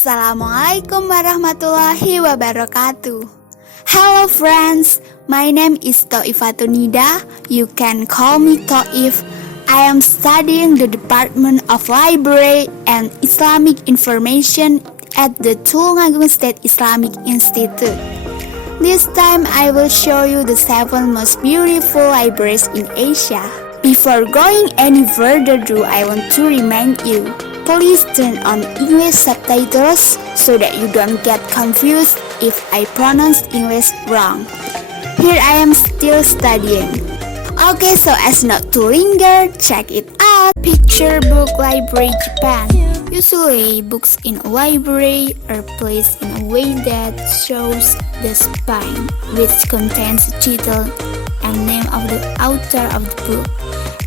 Assalamualaikum warahmatullahi wabarakatuh. Hello friends, my name is Toifatunida. You can call me Toif. I am studying the Department of Library and Islamic Information at the Tulungagung State Islamic Institute. This time I will show you the 7 most beautiful libraries in Asia. Before going any further ado, I want to remind you, please turn on English subtitles so that you don't get confused if I pronounce English wrong. Here I am still studying. Okay, so as not to linger, check it out. Picture Book Library Japan. Usually, books in a library are placed in a way that shows the spine, which contains the title and name of the author of the book.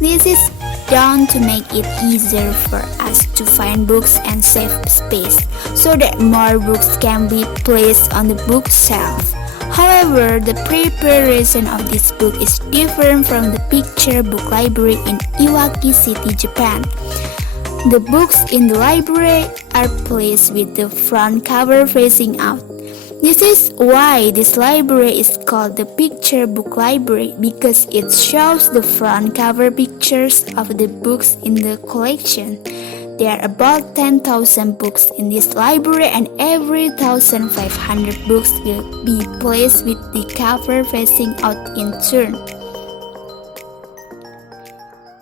This is done to make it easier for us to find books and save space, so that more books can be placed on the bookshelf. However, the preparation of this book is different from the Picture Book Library in Iwaki City, Japan. The books in the library are placed with the front cover facing out. This is why this library is called the Picture Book Library, because it shows the front cover pictures of the books in the collection. There are about 10,000 books in this library, and every 1,500 books will be placed with the cover facing out in turn.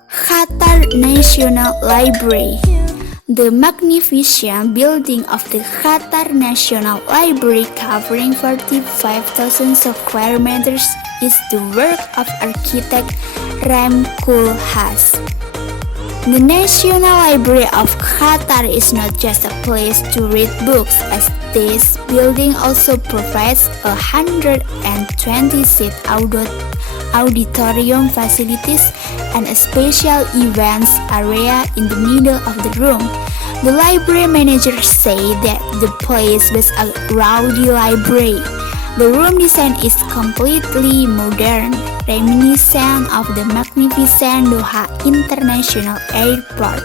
Qatar National Library. The magnificent building of the Qatar National Library, covering 45,000 square meters, is the work of architect Rem Koolhaas. The National Library of Qatar is not just a place to read books, as this building also provides 120-seat auditorium facilities and a special events area in the middle of the room. The library manager said that the place was a rowdy library. The room design is completely modern, reminiscent of the magnificent Doha International Airport.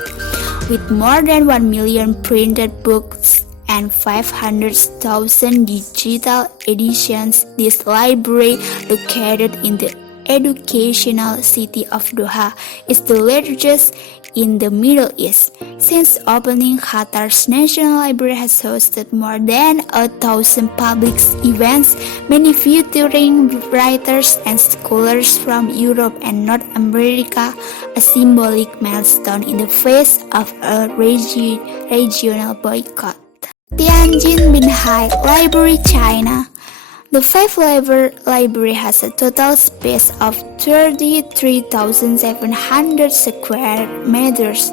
With more than 1 million printed books and 500,000 digital editions, this library, located in the educational city of Doha, is the largest in the Middle East. Since opening, Qatar's National Library has hosted more than 1,000 public events, many featuring writers and scholars from Europe and North America, a symbolic milestone in the face of a regional boycott. Tianjin Binhai Library, China. The five-level library has a total space of 33,700 square meters.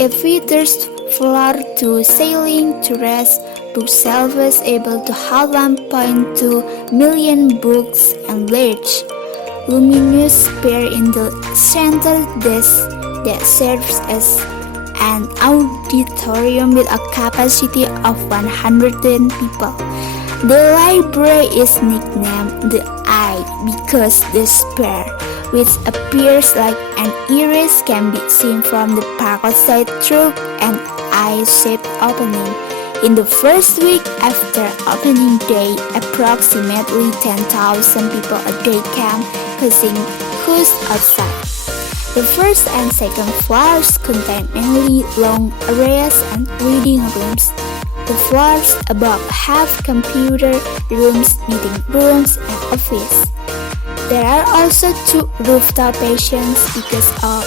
It features floor-to-ceiling terrace bookshelves able to hold 1.2 million books and large, luminous sphere in the center desk that serves as an auditorium with a capacity of 110 people. The library is nicknamed the Eye because the sphere, which appears like an iris, can be seen from the park outside through an eye-shaped opening. In the first week after opening day, approximately 10,000 people a day can causing queues outside. The first and second floors contain mainly long areas and reading rooms. The floors above have computer rooms, meeting rooms, and office. There are also 2 rooftop patios because of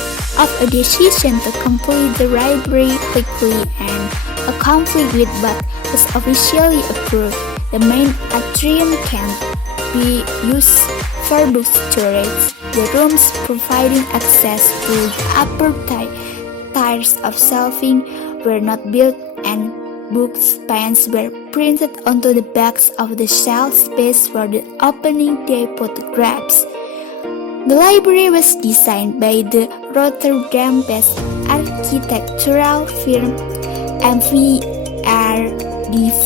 a decision to complete the library quickly and a conflict with but was officially approved. The main atrium can be used for book storage. The rooms providing access to the upper tiers of shelving were not built, and book spines were printed onto the backs of the shelf space for the opening day photographs. The library was designed by the Rotterdam-based architectural firm MVRDV,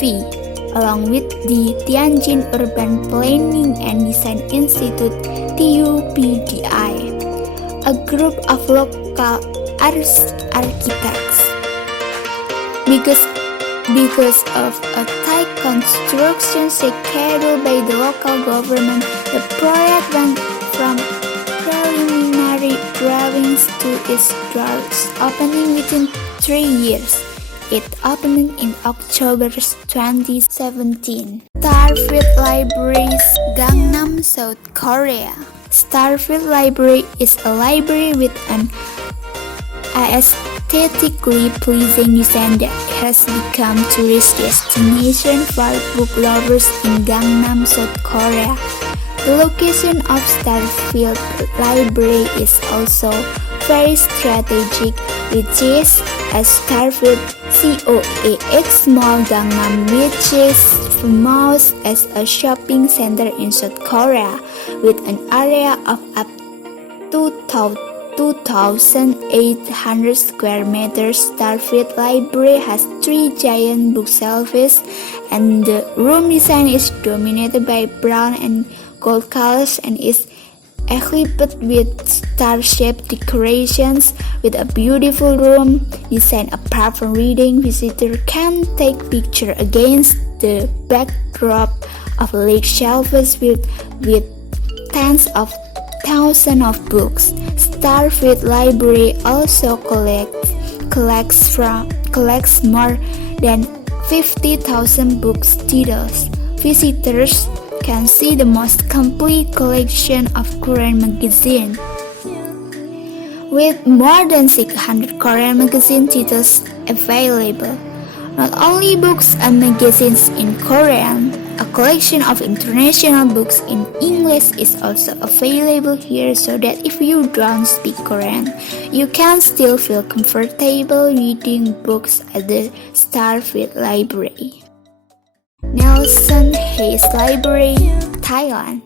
along with the Tianjin Urban Planning and Design Institute (TUPDI), a group of local architects. Because Because of a tight construction schedule by the local government, the project went from preliminary drawings to its doors opening within 3 years. It opened in October 2017. Starfield Libraries, Gangnam, South Korea. Starfield Library is a library with an aesthetically pleasing design that has become tourist destination for book lovers in Gangnam, South Korea. The location of Starfield Library is also very strategic, which is a Starfield COEX Mall Gangnam, which is famous as a shopping center in South Korea with an area of up to 2,800 square meters. Starfield Library has 3 giant bookshelves, and the room design is dominated by brown and gold colors and is equipped with star-shaped decorations. With a beautiful room design, apart from reading, visitors can take pictures against the backdrop of lake shelves with tens of thousands of books. Starfield Library also collects more than 50,000 books titles. Visitors can see the most complete collection of Korean magazines, with more than 600 Korean magazine titles available. Not only books and magazines in Korean, a collection of international books in English is also available here, so that if you don't speak Korean, you can still feel comfortable reading books at the Starfield Library. Nelson Hayes Library, Thailand.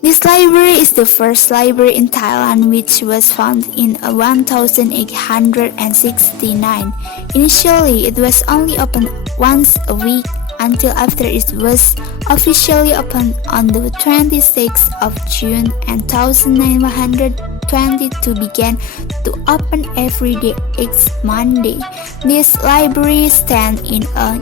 This library is the first library in Thailand, which was founded in 1869. Initially, it was only open once a week until after it was officially opened on the 26th of June 1922 began to open every day each Monday. This library stands in a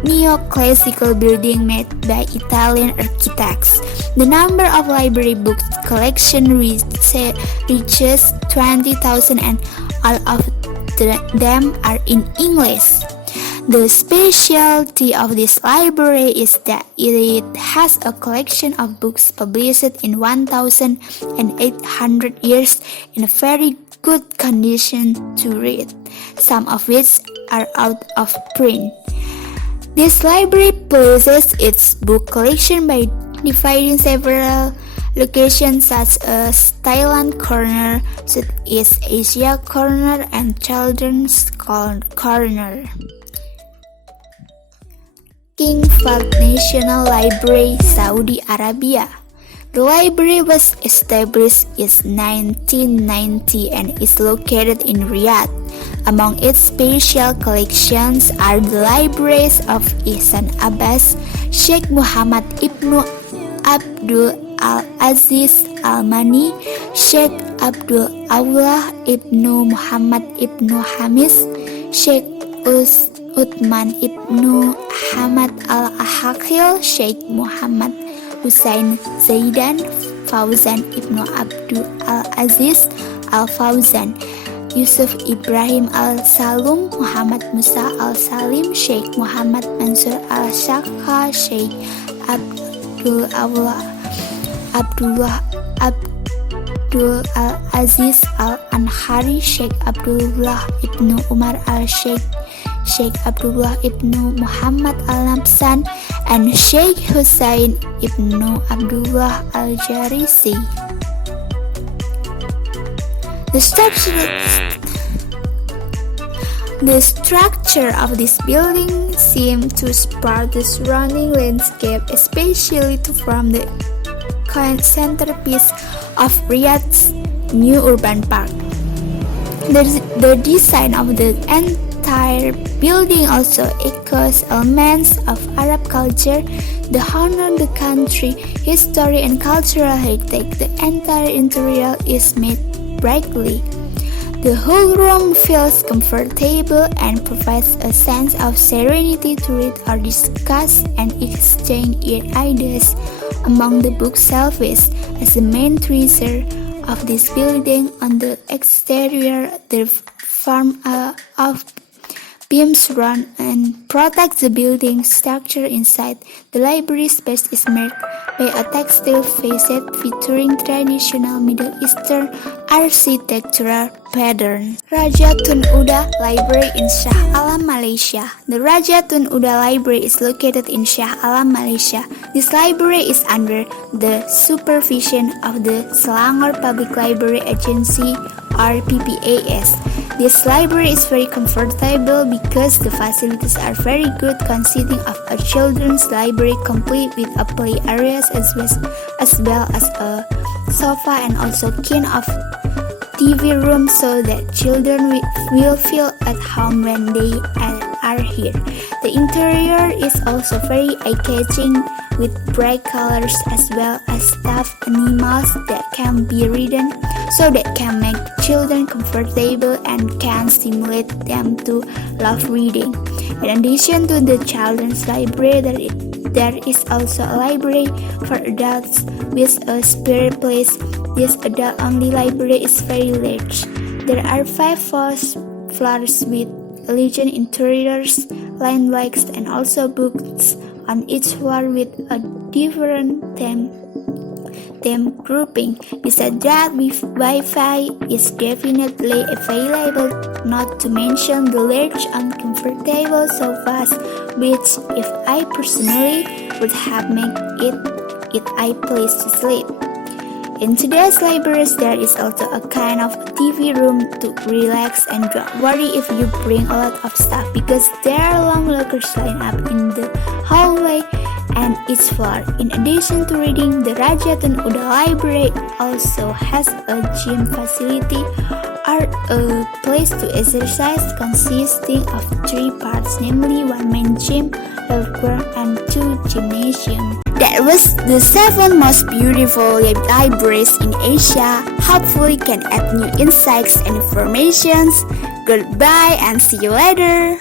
neoclassical building made by Italian architects. The number of library book collection reaches 20,000, and all of them are in English. The specialty of this library is that it has a collection of books published in 1,800 years in a very good condition to read, some of which are out of print. This library places its book collection by dividing several locations such as Thailand Corner, Southeast Asia Corner, and Children's Corner. King Fahd National Library, Saudi Arabia. The library was established in 1990 and is located in Riyadh. Among its special collections are the libraries of Ihsan Abbas, Sheikh Muhammad Ibnu Abdul Al-Aziz Al-Mani, Sheikh Abdul Allah Ibnu Muhammad Ibnu Hamis, Sheikh Uthman Ibnu Hamad Al-Ahakil, Sheikh Muhammad Hussein Zaidan, Fauzan Ibnu Abdul Al-Aziz Al-Fauzan, Yusuf Ibrahim Al-Salum, Muhammad Musa Al-Salim, Sheikh Muhammad Mansur Al-Shakha, Sheikh Abdul Al-Aziz Al-Anhari, Sheikh Abdullah Ibnu Umar Al-Sheikh, Sheikh Abdullah Ibnu Muhammad Al-Nabsan, and Sheikh Hussein Ibnu Abdullah Al-Jarisi. The structure of this building seemed to support the surrounding landscape, especially to form the centerpiece of Riyadh's new urban park. The design of the entire building also echoes elements of Arab culture, the honor the country, history, and cultural heritage. The entire interior is made brightly. The whole room feels comfortable and provides a sense of serenity to read or discuss and exchange ideas among the bookshelves. As the main treasure of this building, on the exterior, the form of beams run and protect the building structure inside. The library space is marked by a textile facade featuring traditional Middle Eastern architectural pattern. Raja Tun Uda Library in Shah Alam, Malaysia. The Raja Tun Uda Library is located in Shah Alam, Malaysia. This library is under the supervision of the Selangor Public Library Agency or PPAS. This library is very comfortable because the facilities are very good, consisting of a children's library complete with a play areas as well as a sofa and also kind of TV room so that children will feel at home when they are here. The interior is also very eye-catching with bright colors as well as stuffed animals that can be ridden so that can make children comfortable and can stimulate them to love reading. In addition to the children's library, there is also a library for adults with a spare place. This adult-only library is very large. There are 5 floors with elegant interiors, lined books, and also books on each floor with a different theme grouping. Besides that, Wi-Fi is definitely available, not to mention the large and comfortable sofas, which if I personally would have made it a place to sleep. In today's libraries, there is also a kind of TV room to relax, and don't worry if you bring a lot of stuff because there are long lockers lined up in the hallway and each floor. In addition to reading, the Raja Tun Uda Library also has a gym facility or a place to exercise consisting of 3 parts, namely 1 main gym, ground, and 2 gymnasium. That was the 7 most beautiful libraries in Asia. Hopefully can add new insights and informations. Goodbye and see you later.